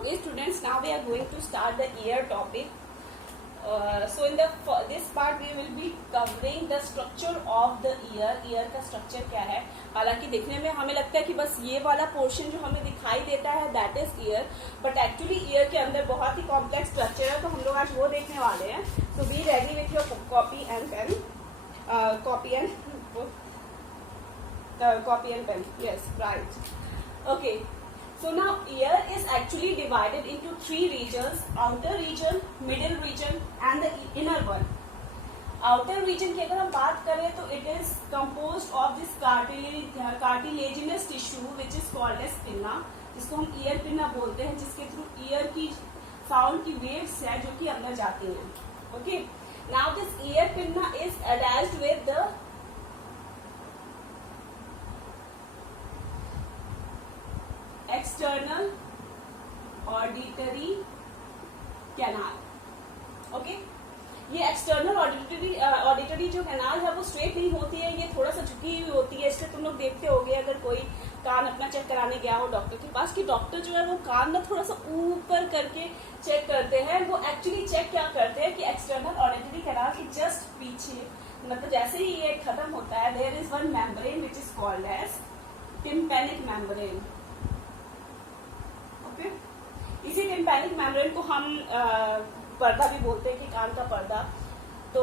Okay, students, now we are going to start the ear topic. So in this part we will be covering the structure of the ear. Ear का structure क्या है? हालांकि देखने में हमें लगता है कि बस ये वाला पोर्शन जो हमें दिखाई देता है that is ear, but actually ear के अंदर बहुत ही complex structure है, तो हम लोग आज वो देखने वाले हैं. So be ready with your copy and pen. Copy and pen. Yes, right. Okay. So now ear is actually divided into three regions: outer region, middle region and the inner one. Outer region की अगर हम बात करें तो it is composed of this cartilaginous tissue which is called as pinna, जिसको हम ear pinna बोलते हैं, जिसके थ्रू ear की sound की waves है जो कि अंदर जाती हैं. Okay. Now this ear pinna is attached with the external auditory canal. Okay, ये एक्सटर्नल ऑडिटरी जो कैनाल है वो स्ट्रेट नहीं होती है, ये थोड़ा सा झुकी हुई होती है. इसलिए तुम लोग देखते होगे अगर कोई कान अपना चेक कराने गया हो डॉक्टर के पास कि डॉक्टर जो है वो कान ना थोड़ा सा ऊपर करके चेक करते हैं. वो एक्चुअली चेक क्या करते हैं कि एक्सटर्नल ऑडिटरी कैनाल के जस्ट पीछे, मतलब जैसे ही ये खत्म होता है, there is one membrane which is called as tympanic membrane. इसी टिम्पैनिक मेम्ब्रेन को हम पर्दा भी बोलते हैं कि कान का पर्दा. तो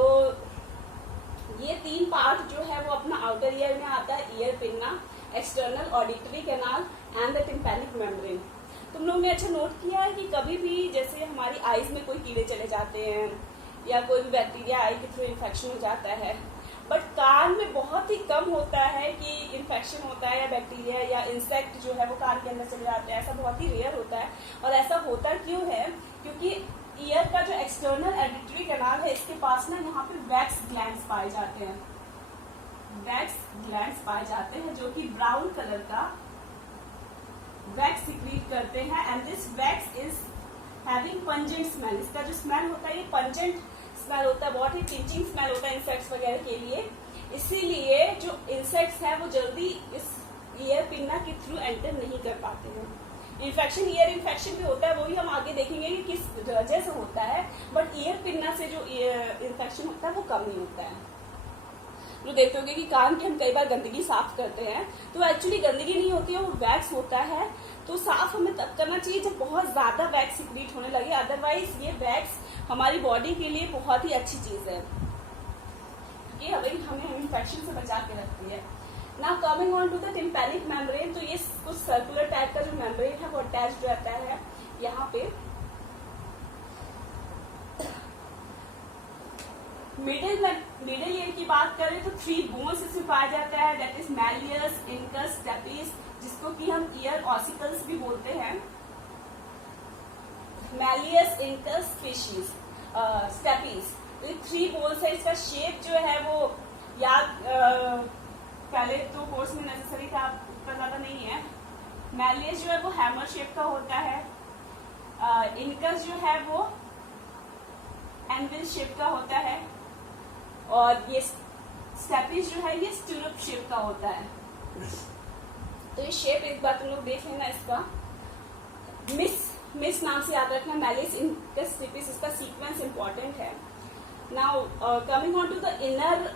ये तीन पार्ट जो है वो अपना आउटर ईयर में आता है: ear pinna, external auditory canal and the tympanic membrane. तुम लोगों ने अच्छा नोट किया है कि कभी भी जैसे हमारी आईज में कोई कीड़े चले जाते हैं या कोई भी बैक्टीरिया आई के थ्रू इन्फेक्शन हो जाता है, बट कान में बहुत ही कम होता है कि इन्फेक्शन होता है या बैक्टीरिया या इंसेक्ट जो है वो कान के अंदर चले जाते हैं. ऐसा बहुत ही रेयर होता है. और ऐसा होता क्यों है? क्योंकि ईयर का जो एक्सटर्नल ऑडिटरी कैनाल है इसके पास ना यहाँ पे वैक्स ग्लैंड्स पाए जाते हैं. वैक्स ग्लैंड्स पाए जाते हैं जो कि ब्राउन कलर का वैक्स सिक्रीट करते हैं. And this wax is having pungent smell. इसका जो स्मेल होता है ये पंजेंट स्मेल होता है, बहुत ही टिंचिंग स्मेल होता है इंसेक्ट्स वगैरह के लिए. इसीलिए जो इंसेक्ट्स है वो जल्दी इस ईयर पिन्ना के थ्रू एंटर नहीं कर पाते हैं. इन्फेक्शन, ईयर इन्फेक्शन भी होता है, वो भी हम आगे देखेंगे कि किस वजह से होता है, बट ईयर पिन्ना से जो इन्फेक्शन होता है वो कम नहीं होता है. जो देखते होंगे कि कान की हम कई बार गंदगी साफ करते हैं तो एक्चुअली गंदगी नहीं होती है, वो वैक्स होता है. तो साफ हमें तब करना चाहिए जब बहुत ज्यादा वैक्स सिक्रीट होने लगे. अदरवाइज ये वैक्स हमारी बॉडी के लिए बहुत ही अच्छी चीज है, ये हमें इन्फेक्शन से बचा के रखती है. Now coming on to the tympanic membrane, तो ये कुछ सर्कुलर टाइप का जो मेम्ब्रेन है वो अटैच्ड रहता है यहाँ पे. मिडिल ईयर की बात करें तो थ्री बोन्स इसमें पाया जाता है, that is malleus, incus, stapes, जिसको कि हम ईयर ऑसिकल्स भी बोलते हैं. Malleus, incus, species, stapes, three bones है. इसका शेप जो है वो याद पहले तो कोर्स में नेसेसरी था, उतना ज्यादा नहीं है. मैलियस जो है वो हैमर शेप का होता है. इनकस जो है वो एनविल शेप का होता है. और ये स्टेपिस जो है ये स्टूलप शेप का होता है. तो ये शेप एक बार तुम लोग देख लेना. इसका मिस नाम से याद रखना. मैलिस, इनकस, स्टेपिस, इसका सीक्वेंस इंपॉर्टेंट है. Now coming on to the inner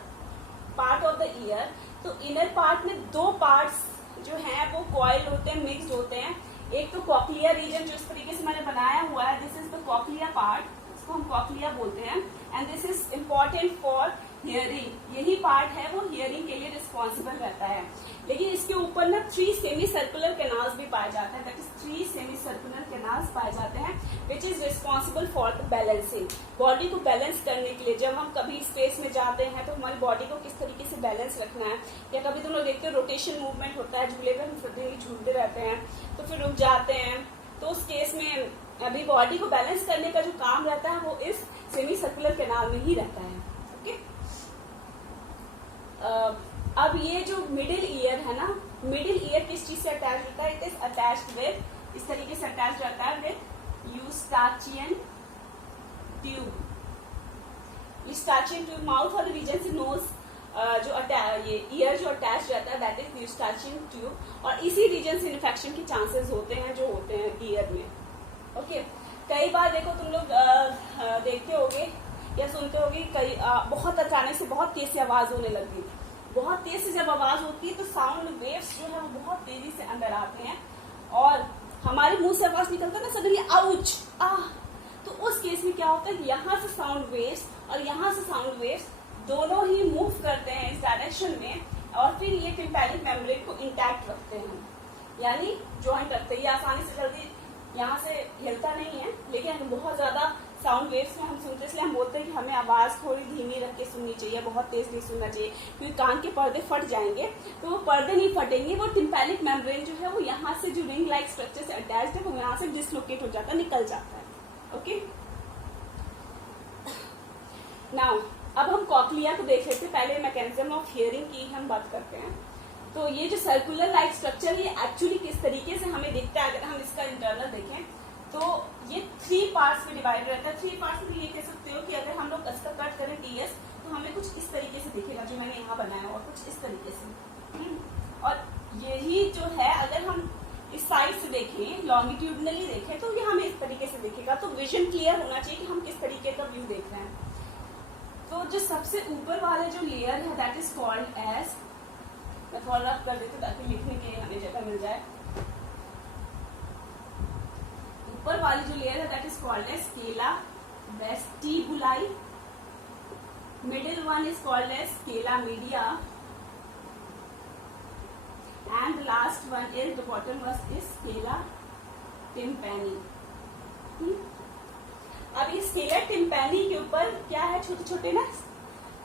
part of the ear, तो इनर पार्ट में दो पार्ट्स जो हैं वो कॉइल होते हैं, मिक्स्ड होते हैं. एक तो कॉक्लिया रीजन जो इस तरीके से मैंने बनाया हुआ है, this is the cochlea part, इसको हम कॉक्लिया बोलते हैं. And this is important for hearing. यही पार्ट है वो हियरिंग के लिए रिस्पॉन्सिबल रहता है. लेकिन इसके ऊपर ना थ्री सेमी सर्कुलर कैनाल्स भी पाए जाते हैं, that is three semi circular canals पाए जाते हैं which is responsible for the balancing. Body को बैलेंस करने के लिए जब हम कभी स्पेस में जाते हैं तो हमारी बॉडी को किस तरीके से बैलेंस रखना है, या कभी तुम लोग देखते हो रोटेशन मूवमेंट होता है, झूले पे हम झूलते रहते हैं तो फिर रुक जाते हैं, तो उस केस में अभी बॉडी को बैलेंस करने का जो काम रहता है वो इस सेमी सर्कुलर कैनाल में ही रहता है. ओके, अब ये जो मिडिल ईयर है ना, मिडिल ईयर किस चीज से अटैच होता है? इट इज अटैच्ड विद, इस तरीके से अटैच रहता है विद यूस्टाचियन ट्यूब. यूस्टाचियन ट्यूब माउथ वाले रीजन से नोज जो ये ईयर जो अटैच रहता है दैट इज यूस्टाचियन ट्यूब. और इसी रीजन से इन्फेक्शन के चांसेस होते हैं जो होते हैं ईयर में. ओके, कई बार देखो तुम लोग देखते होगे या सुनते होगे कई बहुत अचानक से बहुत तेज से आवाज होने लगती है। बहुत तेज से जब आवाज होती है तो साउंड वेव्स जो है वो बहुत तेजी से अंदर आते हैं और हमारे मुंह से आवाज निकलता है ना सडनली आउच तो उस केस में क्या होता है, यहाँ से साउंड वेव्स और यहाँ से साउंड वेव्स दोनों ही मूव करते हैं इस डायरेक्शन में और फिर ये टिम्पैनिक मेम्ब्रेन को इंटैक्ट रखते हैं, यानी ज्वाइंट रखते हैं। ये आसानी से जल्दी यहाँ से हिलता नहीं है, लेकिन बहुत ज्यादा साउंड वेव्स में हम सुनते, इसलिए हम बोलते हैं कि हमें आवाज थोड़ी धीमी रख के सुननी चाहिए, बहुत तेज नहीं सुनना चाहिए, क्योंकि कान के पर्दे फट जाएंगे। तो वो पर्दे नहीं फटेंगे, वो टिम्पैनिक मेम्ब्रेन जो है वो यहाँ से जो रिंग लाइक स्ट्रक्चर से अटैच्ड है वो यहाँ से डिसलोकेट हो जाता है, निकल जाता है। ओके, नाउ अब हम कॉक्लिया को देख लेते हैं। पहले मैकेनिज्म ऑफ हियरिंग की हम बात करते हैं। तो ये जो सर्कुलर लाइक स्ट्रक्चर ये एक्चुअली किस तरीके से हमें दिखता है, अगर हम इसका इंटरनल देखें तो ये 3 पार्ट्स में डिवाइड रहता है। 3 पार्ट्स में ये कह सकते हो कि अगर हम लोग इसका कट करें टीएस तो हमें कुछ इस तरीके से दिखेगा, जो मैंने यहाँ बनाया हुआ कुछ इस तरीके से। और यही जो है अगर हम इस साइड से देखें, लॉन्गिट्यूडनली देखें तो ये हमें इस तरीके से दिखेगा। तो विजन क्लियर होना चाहिए कि हम किस तरीके का व्यू देख रहे हैं। तो जो सबसे ऊपर वाले जो लेयर है दैट इज कॉल्ड एज, मैं थोड़ा रफ कर देती हूँ ताकि लिखने के लिए हमें जगह मिल जाए। ऊपर वाली जो लेयर है that is called as scala vestibuli, middle one is called as scala media and the last one is the bottom one is scala tympani. अब इस स्केला टिम्पैनी के ऊपर क्या है, छोटे छोटे ना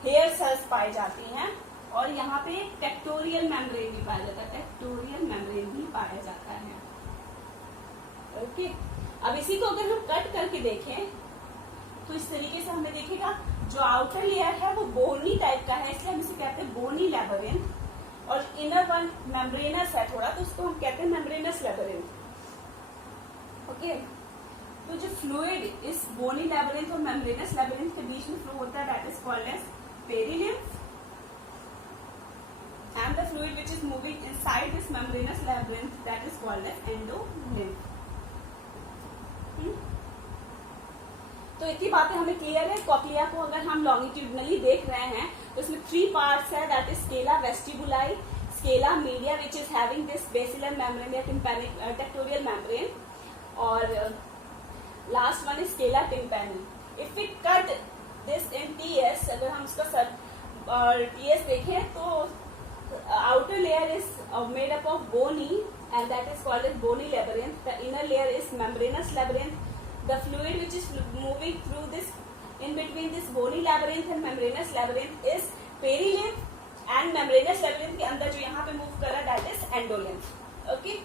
हेयर सेल्स पाई जाती हैं और यहाँ पे टेक्टोरियल मेम्ब्रेन भी पाया जाता है, टेक्टोरियल मेम्ब्रेन भी पाया जाता है। ओके, अब इसी को अगर हम कट करके देखें तो इस तरीके से हमें दिखेगा। जो आउटर लेयर है वो बोनी टाइप का है, इसलिए हम इसे कहते हैं बोनी लैबिरिंथ, और इनर वन मेम्ब्रेनस है थोड़ा, तो उसको हम कहते हैं मेम्ब्रेनस लैबिरिंथ। ओके, तो जो फ्लूइड इस बोनी लैबिरिंथ और मेम्ब्रेनस लैबिरिंथ के बीच में फ्लो होता है that is called as perilymph, and the fluid which is moving inside this membranous labyrinth that is called as endolymph। तो इतनी बातें हमें क्लियर है। कॉक्लिया को अगर हम लॉन्गिट्यूडनली देख रहे हैं तो इसमें 3 पार्ट्स है that is scala vestibuli, scala media which is having this basilar membrane या टिम्पैनिक टेक्टोरियल मेम्ब्रेन, और last one is scala tympani. If we cut this in TS, अगर हम इसका टीएस देखें तो outer layer is made up of bony and that is called as bony labyrinth. The inner layer is membranous labyrinth. The fluid which is moving through this in between this bony labyrinth and membranous labyrinth is perilymph and membranous labyrinth के अंदर जो यहाँ पे move कर रहा है that is endolymph। Okay?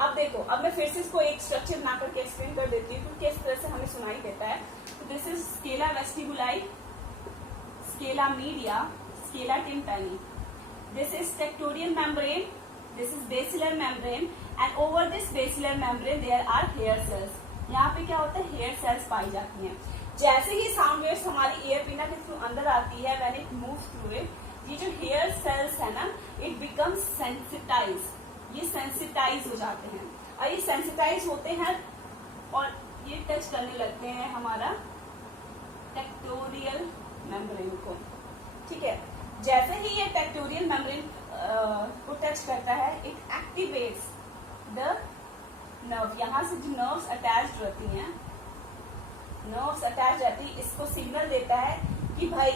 अब देखो, अब मैं फिर से इसको एक स्ट्रक्चर बना करके एक्सप्लेन कर देती हूँ कि किस तरह से हमें सुनाई देता है। This is scala vestibuli, scala media, scala tympani. This is tectorial membrane, this is basilar membrane and over this basilar membrane there are hair cells। यहाँ पे क्या होता है, hair cells पाई जाती हैं। जैसे ही साउंड वेव्स हमारी ईयर पिना के थ्रू अंदर आती है, when it moves through it, ये जो hair cells है ना, it becomes sensitized, ये sensitize हो जाते हैं और ये sensitize होते हैं और ये टच करने लगते हैं हमारा टेक्टोरियल मेम्ब्रेन को। ठीक है, जैसे ही ये टेक्टोरियल मेम्ब्रेन को टच करता है इट एक्टिवेट्स द नर्व। यहाँ से जो नर्व्स अटैच्ड रहती हैं, नर्व्स अटैच रहती है, इसको सिग्नल देता है कि भाई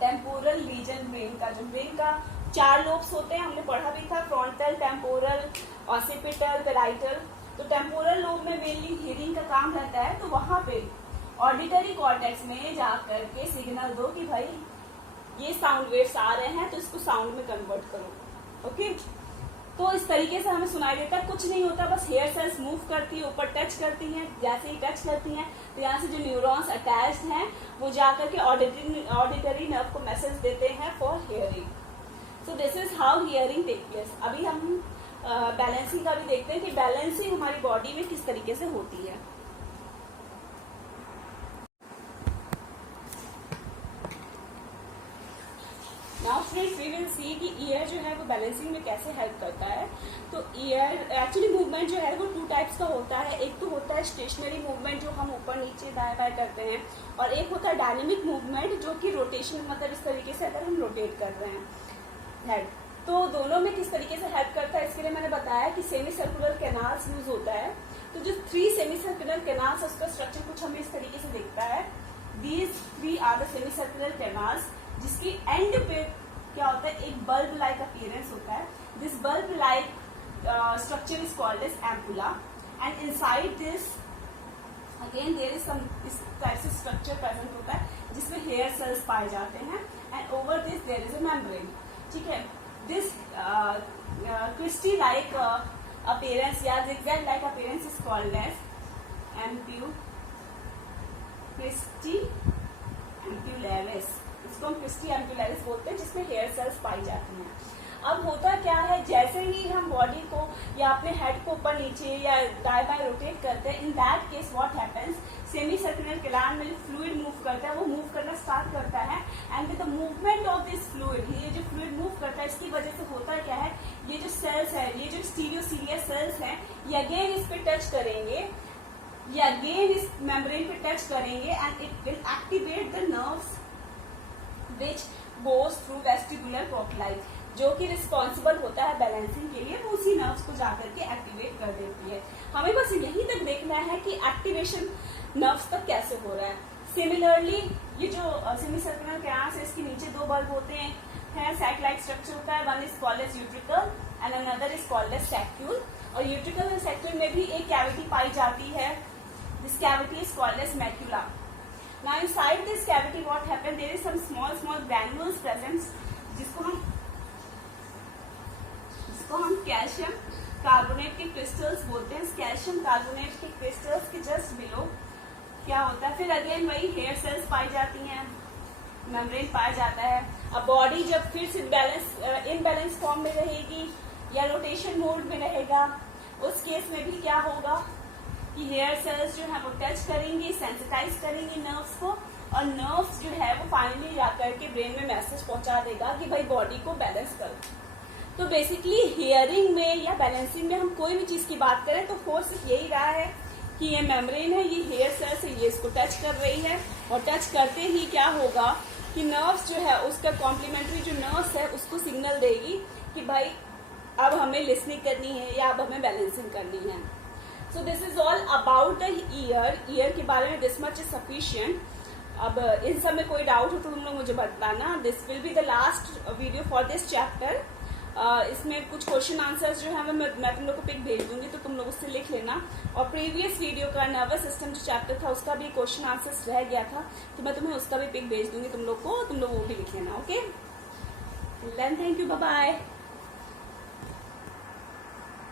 टेम्पोरल रीजन ब्रेन का, जो ब्रेन का 4 लोब्स होते हैं, हमने पढ़ा भी था, फ्रंटल, टेम्पोरल, ऑसिपिटल, पेराइटल। तो टेम्पोरल लोब में मेनली हियरिंग का काम रहता है, तो वहां पे ऑडिटरी कॉर्टेक्स में जाकर के सिग्नल दो कि भाई ये साउंड वेव्स आ रहे हैं तो इसको साउंड में कन्वर्ट करो। ओके, तो इस तरीके से हमें सुनाई देता है। कुछ नहीं होता, बस हेयर सेल्स मूव करती है, ऊपर टच करती हैं, जैसे ही टच करती हैं तो यहाँ से जो न्यूरॉन्स अटैच्ड हैं वो जाकर के ऑडिटरी नर्व को मैसेज देते हैं for hearing. So this is how hearing take place. अभी हम बैलेंसिंग का भी देखते हैं कि बैलेंसिंग हमारी बॉडी में किस तरीके से होती है। Now students we will see कि ईयर जो है वो बैलेंसिंग में कैसे हेल्प करता है। तो ईयर एक्चुअली मूवमेंट जो है वो 2 टाइप्स का होता है। एक तो होता है स्टेशनरी मूवमेंट जो हम ऊपर नीचे दाएं बाएं करते हैं, और एक होता है डायनेमिक मूवमेंट जो कि रोटेशन, मतलब इस तरीके से अगर हम रोटेट कर रहे हैं हेड। तो दोनों में किस तरीके से हेल्प करता है इसके लिए मैंने बताया कि सेमी सर्कुलर कैनाल्स यूज होता है। तो जो 3 सेमी सर्कुलर कैनाल्स, उसका स्ट्रक्चर कुछ हमें इस तरीके से दिखता है। These 3 are the semicircular canals, जिसकी एंड पे क्या होता है, एक बल्ब लाइक अपीयरेंस होता है। This bulb like structure is called as ampulla, and inside this again there is some इस टाइप से स्ट्रक्चर प्रेजेंट होता है जिसमें हेयर सेल्स पाए जाते हैं, and over this there is a membrane. ठीक है, दिस क्रिस्टी लाइक अपीयरेंस या zigzag like appearance is called as crista ampullaris. इसको हम क्रिस्टी एम्पुलरिस बोलते हैं, जिसमें हेयर सेल्स पाई जाती हैं। अब होता क्या है, जैसे ही हम बॉडी को या अपने हेड को ऊपर नीचे या दाएं बाएं रोटेट करते हैं, in that case what happens, semi circular canal में जो फ्लूइड मूव करता है वो मूव करना स्टार्ट करता है, and with the movement of this fluid, ये जो फ्लूइड मूव करता है इसकी वजह से होता क्या है, ये जो सेल्स है, ये जो स्टीरियोसीलियर सेल्स हैं, ये अगेन इस पे टच करेंगे, ये अगेन इस मेम्ब्रेन पे टच करेंगे, and it will activate the nerves which goes through vestibular cochlea, जो कि रिस्पॉन्सिबल होता है बैलेंसिंग के लिए, वो उसी नर्व्स को जाकर के एक्टिवेट कर देती है। हमें बस यहीं तक देखना है कि एक्टिवेशन नर्व्स तक कैसे हो रहा है। सिमिलरली ये जो सेमी सर्कुलर कैनाल है, इसके नीचे 2 बल्ब होते हैं, सैक लाइक स्ट्रक्चर होता है। One is called as utricle and another is called as saccule. और यूट्रिकल एंड सैक्यूल में भी एक कैविटी पाई जाती है, this cavity is called as macula. Now inside this cavity what happened, there is some small granules present, जिसको हम calcium carbonate के क्रिस्टल्स बोलते हैं। कैल्शियम कार्बोनेट के क्रिस्टल्स के जस्ट बिलो क्या होता है, फिर अगेन वही हेयर सेल्स पाई जाती हैं, मेम्ब्रेन पाया जाता है। अब बॉडी जब फिर से इनबैलेंस फॉर्म में रहेगी या रोटेशन मोड में रहेगा, उस केस में भी क्या होगा कि हेयर सेल्स जो है वो टच करेंगी, सेंसिटाइज करेंगी नर्व्स को, और नर्व्स जो है वो फाइनली जाकर के ब्रेन में मैसेज पहुंचा देगा कि भाई बॉडी को बैलेंस करो। तो बेसिकली हियरिंग में या बैलेंसिंग में हम कोई भी चीज की बात करें तो फोर्स यही रहा है कि ये मेम्ब्रेन है, ये हेयर सेल्स है, ये इसको टच कर रही है, और टच करते ही क्या होगा कि नर्व्स जो है उसका कॉम्प्लीमेंट्री जो नर्व्स है उसको सिग्नल देगी कि भाई अब हमें लिसनिंग करनी है या अब हमें बैलेंसिंग करनी है। So this is all about the ear के बारे में this much is sufficient। अब इन सब में कोई डाउट हो तो तुम लोग मुझे बताना। This will be the last video for this chapter. इसमें कुछ क्वेश्चन आंसर्स जो है मैं तुम लोग को पिक भेज दूंगी, तो तुम लोग उससे लिख लेना। और प्रीवियस वीडियो का नर्वस सिस्टम जो चैप्टर था उसका भी क्वेश्चन आंसर्स रह गया था, तो मैं तुम्हें उसका भी पिक भेज दूंगी तुम लोग को, तुम लोग वो भी लिख लेना। Okay, thank you, bye bye.